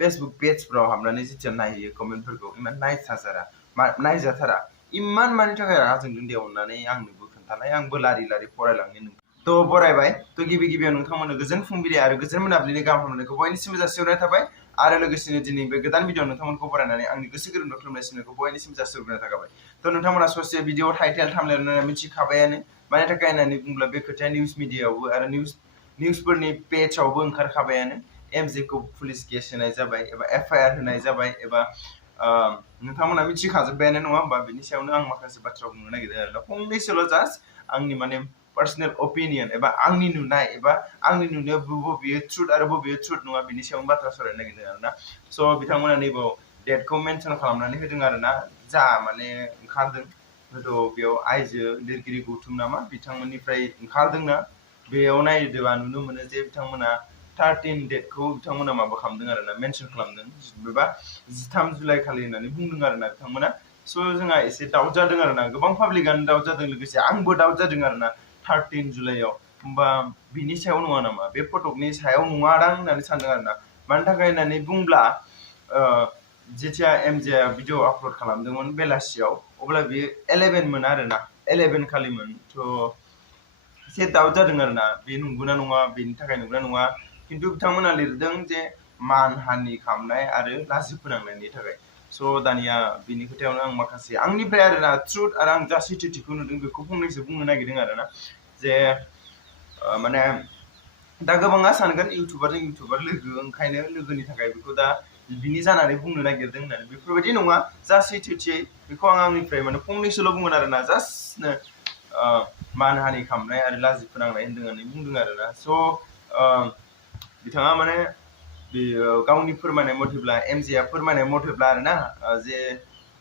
Facebook पेजफ्राव हाबनानै जिथिया नायो कमेन्टफोरखौ इमान नायथारा नायजाथारा इमान मानि थाखाय रागा जोंदों दे अननानै आंनोबो खोन्थालाय आंबो लारि लारि फरायलांनो तो बरायबाय तो गिबियाव नोंथांमोननो गोजोन फुंबिलि आरो गोजोन मोनाबिलिनि गाहाम हामलायनायखौ बयनिसिमबो जासिहरनाय थाबाय आरो लोगोसेनो दिनै बे गोदान भिडिअ नोंथांमोनखौ बरायनानै आंनि गोसो गोरबोनिफ्राय खुलुमनाय सिबिनायखौ बयनिसिम जासिहरग्रोनाय थाबाय तो नोंथांमोना ससे भिडिअ टाइटेल थाम्बनेल नायनानै मिथिखाबायानो मानि थाखाय होननानै बुङोब्ला बे खोथाया निउस मिडियायावबो आरो निउसफोरनि पेजआवबो ओंखारखाबायानो एमजेखौ पुलिस केस होनाय जाबाय एबा एफआईआर होनाय जाबाय एबा नोंथांमोना मिथिखाजोब्बायानो नङा होमबा बेनि सायावनो आं माखासे बाथ्रा बुंनो नागिरदों आरो फंनैसोल' जास्ट आंनि माने पर्सनेल ओपिनियन एबा आंनि नुनाय एबा आंनि नुनायाव बबेयो ट्रुथ आरो बबेयो ट्रुथ नङा बिनि सायाव बाथ्रा सावरायनो नागिरदों आरोना स' बिथांमोना नैबाव डेटखौ मेनसन खालामनानै होदों आरोना जा माने ओंखारदों हयथ' बेयाव आइजो लिरगिरि गौथुम नामा बिथांमोननिफ्राय ओंखारदोंना बेयाव नायदोंबा नुनो मोनो जे बिथांमोना 13 डेटखौ बिथांमोना माबा खालामदों आरोना मेनसन खालामदों एबा 13 जुलाइ खालि होननानै बुंदों आरोना बिथांमोना स' जोंहा एसे डाउट जादों आरोना गोबां पाब्लिकआनो डाउट जादों लोगोसे आंबो डाउट जादों आरोना 13 जुलाइयाव होमबा बिनि सायाव नङा नामा बे फटकनि सायाव नङादां होननानै सानदों आरोना मानि थाखाय होननानै बुंब्ला जेथिया एमजेआ भिडिअ आपल'ड खालामदोंमोन बेलासियाव अब्ला बियो 11 मोन आरोना 11 खालिमोन थ' एसे डाउट जादों आरोना बे नंगौना नङा बेनि थाखाय नंगौना नङा खिन्थु बिथांमोना लिरदों जे मानहानि खालामनाय आरो लाजि फोनांनायनि थाखाय स' दानिया बिनि खोथायावनो आं माखासे आंनिफ्राय आरोना ट्रुथ आरो आं जा सैथोथिखौ नुदों बेखौ फंनैसो बुंनो नागिरदों आरोना जे माने दा गोबाङा सानगोन इउटुबारजों इउटुबार लोगो ओंखायनो लोगोनि थाखाय बेखौ दा बिनि जानानै बुंनो नागिरदों होननानै बेफोरबायदि नङा जा सैथोथियै बेखौ आं आंनिफ्राय माने फंनैसोल' बुंगोन आरोना जास्टनो मानहानि खालामनाय आरो लाजि फोनांनाय होन्दों होननानै बुंदों आरोना स' बिथाङा माने बे गावनि फोरमायनाय मथेब्ला एमजेआ फोरमायनाय मथेब्ला आरोना जे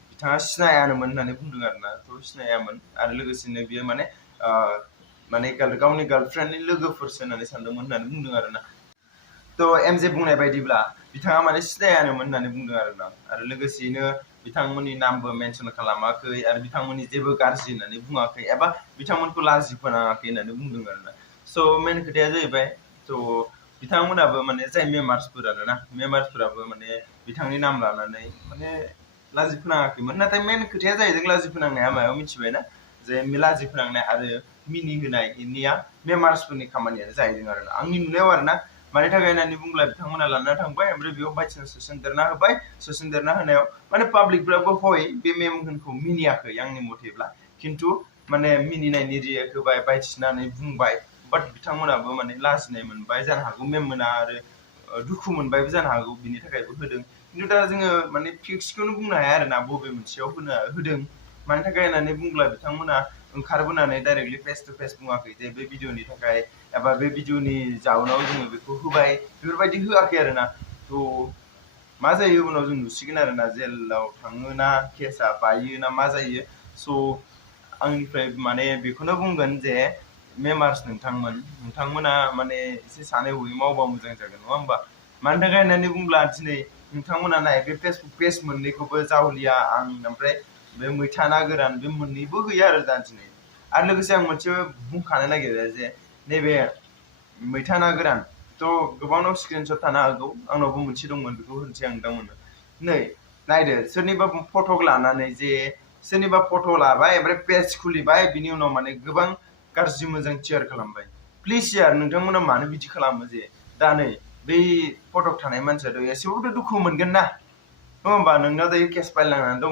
बिथाङा सिनायानोमोन होननानै बुंदों आरोना थ' सिनायामोन आरो लोगोसेनो बियो माने गावनि गार्लफ्रेन्डनि लोगोफोरसो होननानै सानदोंमोन होननानै बुंदों आरोना थ' एमजे बुंनाय बायदिब्ला बिथाङा माने सिनायानोमोन होननानै बुंदों आरोना आरो लोगोसेयैनो बिथांमोननि नामबो मेनसन खालामाखै आरो बिथांमोननि जेबो गाज्रि होननानै बुङाखै एबा बिथांमोनखौ लाजि फोनाङाखै होननानै बुंदों आरोना स' मेन खोथाया जाहैबाय थ' बिथांमोनाबो माने जाय मेम्बार्सफोर आरोना मेम्बार्सफोराबो माने बिथांनि नाम लानानै माने लाजि फोनाङाखैमोन नाथाय मेन खोथाया जाहैदों लाजि फोनांनाया मायाव मिथिबायना जे लाजि फोनांनाय आरो मिनि होनायनिया मेम्बार्सफोरनि खामानियानो जाहैदों आरोना आंनि नुनायाव आरोना मानि थाखाय होननानै बुंब्ला बिथांमोना लाना थांबाय ओमफ्राय बेयाव बायदिसिना सोसनदेरना होबाय सोसनदेरना होनायाव माने पाब्लिकफ्राबो हय बे मेमखौ मिनियाखै आंनि मथेब्ला खिन्थु माने मिनिनायनि रियेक्ट होबाय बायदिसिना बुंबाय बाट बिथांमोनाबो माने लाजिनाय मोनबाय जानो हागौ मेम मोना आरो दुखु मोनबायबो जानो हागौ बिनि थाखायबो होदों खिन्थु दा जोङो माने फिक्सखौनो बुंनो हाया आरोना बबे मोनसेयाव होदों मानि थाखाय होननानै बुंब्ला बिथांमोना ओंखारबोनानै डाइरेक्टलि फेस टु फेस बुङाखै जे बे भिडिअनि थाखाय एबा बे भिडिअनि जाउनाव जोङो बेखौ होबाय बेफोरबायदि होआखै आरोना थ' मा जायो उनाव जों नुसिगोन आरोना जेलाव थाङो ना केसा बायो ना मा जायो स' आंनिफ्राय माने बेखौनो बुंगोन जे मेम्बार्स नोंथांमोना माने एसे सानै हयै मावबा मोजां जागोन नङा होमबा मानि थाखाय होननानै बुंब्ला दिनै नोंथांमोना नाय बे फेसबुक पेज मोननैखौबो जावलिया आं ओमफ्राय बे मैथा ना गोरान बे मोननैबो गैया आरो दा दिनै आरो लोगोसे आं मोनसे बुंखानो नागिरो जे नैबे मैथा ना गोरान थ' गोबांनाव स्क्रिनशट थानो हागौ आंनावबो मोनसे दंमोन बेखौ होनोसै आं दा मोनो नै नायदो सोरनिबा फटक लानानै जे सोरनिबा फट' लाबाय ओमफ्राय पेज खुलिबाय बिनि उनाव माने गोबां गाज्रि मोजां शेयार खालामबाय प्लिज यार नोंथांमोना मानो बिदि खालामो जे दा नै बै फटक थानाय मानसियाथ' एसेबाबोथ' दुखु मोनगोन ना नङा होमबा नोंनाव दायो केस फाइल नांनानै दङ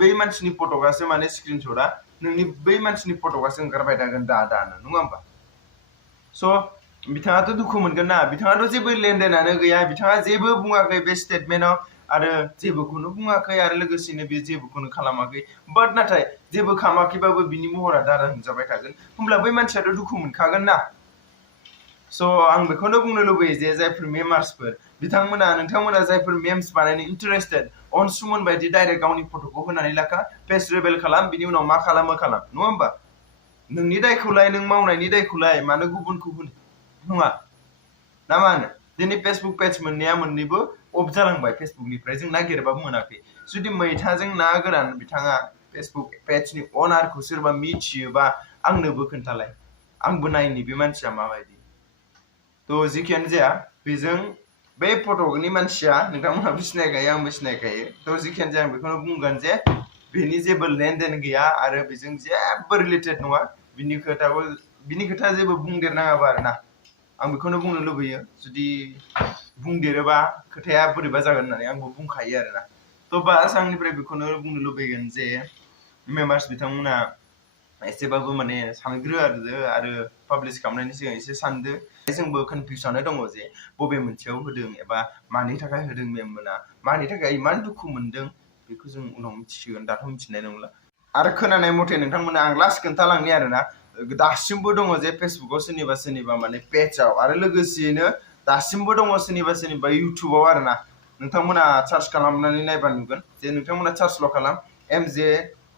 बै मानसिनि फटकआसो माने स्क्रिनशटआ नोंनि बै मानसिनि फटकआसो ओंखारबाय थागोन दानो नङा होमबा स' बिथाङाथ' दुखु मोनगोन ना बिथाङाथ' जेबो लेनदेनानो गैया बिथाङा जेबो बुङाखै बे स्टेटमेन्टआव आरो जेबोखौनो बुङाखै आरो लोगोसेनो बे जेबोखौनो खालामाखै बाट नाथाय जेबो खालामाखैबाबो बिनि महरा दारा होनजाबाय थागोन होमब्ला बै मानसियाथ' दुखु मोनखागोन ना स' आं बेखौनो बुंनो लुबैयो जे जायफोर मेम्बार्सफोर नोंथांमोना जायफोर मेम्स बानायनो इन्टारेस्टेड अनसुमन बायदि डाइरेक्ट गावनि फट'खौ होनानै लाखा पेज रिभेल खालाम बिनि उनाव मा खालाम नङा होमबा नोंनि दायखौलाय नों मावनायनि दायखौलाय मानो गुबुनखौ होनो नङा ना मा होनो दिनै फेसबुक पेज मोननैबो अफ जालांबाय फेसबुकनिफ्राय जों नागिरबाबो मोनाखै जुदि मैथाजों ना गोरान बिथाङा फेसबुक पेजनि अनारखौ सोरबा मिथियोबा आंनोबो खोन्थालाय आंबो नायनि बे मानसिया माबायदि थ' जेखियानो जाया बे फट'नि मानसिया नोंथांमोनहाबो सिनायखायो आंबो सिनायखायो थ' जिखियानो जाया आं बेखौनो बुंगोन जे बिनि जेबो लेनदेन गैया आरो बेजों जेबो रिलेटेड नङा बिनि खोथा जेबो बुंदेरनाङाबो आरोना आं बेखौनो बुंनो लुबैयो जुदि बुंदेरोबा खोथाया बोरैबा जागोन होननानै आंबो बुंखायो आरोना थ' बास आंनिफ्राय बेखौनो बुंनो लुबैगोन जे मेम्बार्स बिथांमोना एसेबाबो माने सानग्रो आरो पाब्लिश खालामनायनि सिगां एसे सानदो जोंबो कनफिउसआनो दङ जे बबे मोनसेयाव होदों एबा मानि थाखाय होदों मेममोना मानि थाखाय इमान दुखु मोनदों बेखौ जों उनाव मिथिसिगोन दाथ' मिथिनाय नंला आरो खोनानाय मथे नोंथांमोना आं लास्ट खोन्थालांनि आरोना दासिमबो दङ जे फेसबुकाव सोरनिबा माने पेजआव आरो लोगोसेयैनो दासिमबो दङ सोरनिबा इउटुबाव आरोना नोंथांमोना सार्च खालामनानै नायबा नुगोन जे नोंथांमोना सार्चल' खालाम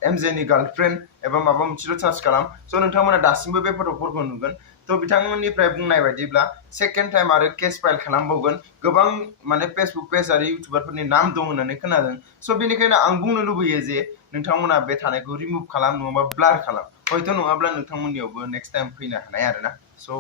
एमजे नि गार्लफ्रेन्ड एबा माबा मोनसेल' सार्च खालाम स' नोंथांमोना दासिमबो बे फट'फोरखौ नुगोन थ' बिथांमोननिफ्राय बुंनाय बायदिब्ला सेकेन्ड टाइम आरो केस फाइल खालामबावगोन गोबां माने फेसबुक पेज आरो इउटुबारफोरनि नाम दं होननानै खोनादों स' बेनिखायनो आं बुंनो लुबैयो जे नोंथांमोना बे थानायखौ रिमुभ खालाम नङाबा ब्लार खालाम हयथ' नङाब्ला नोंथांमोननियावबो नेक्स्ट टाइम फैनो हानाय आरोना स'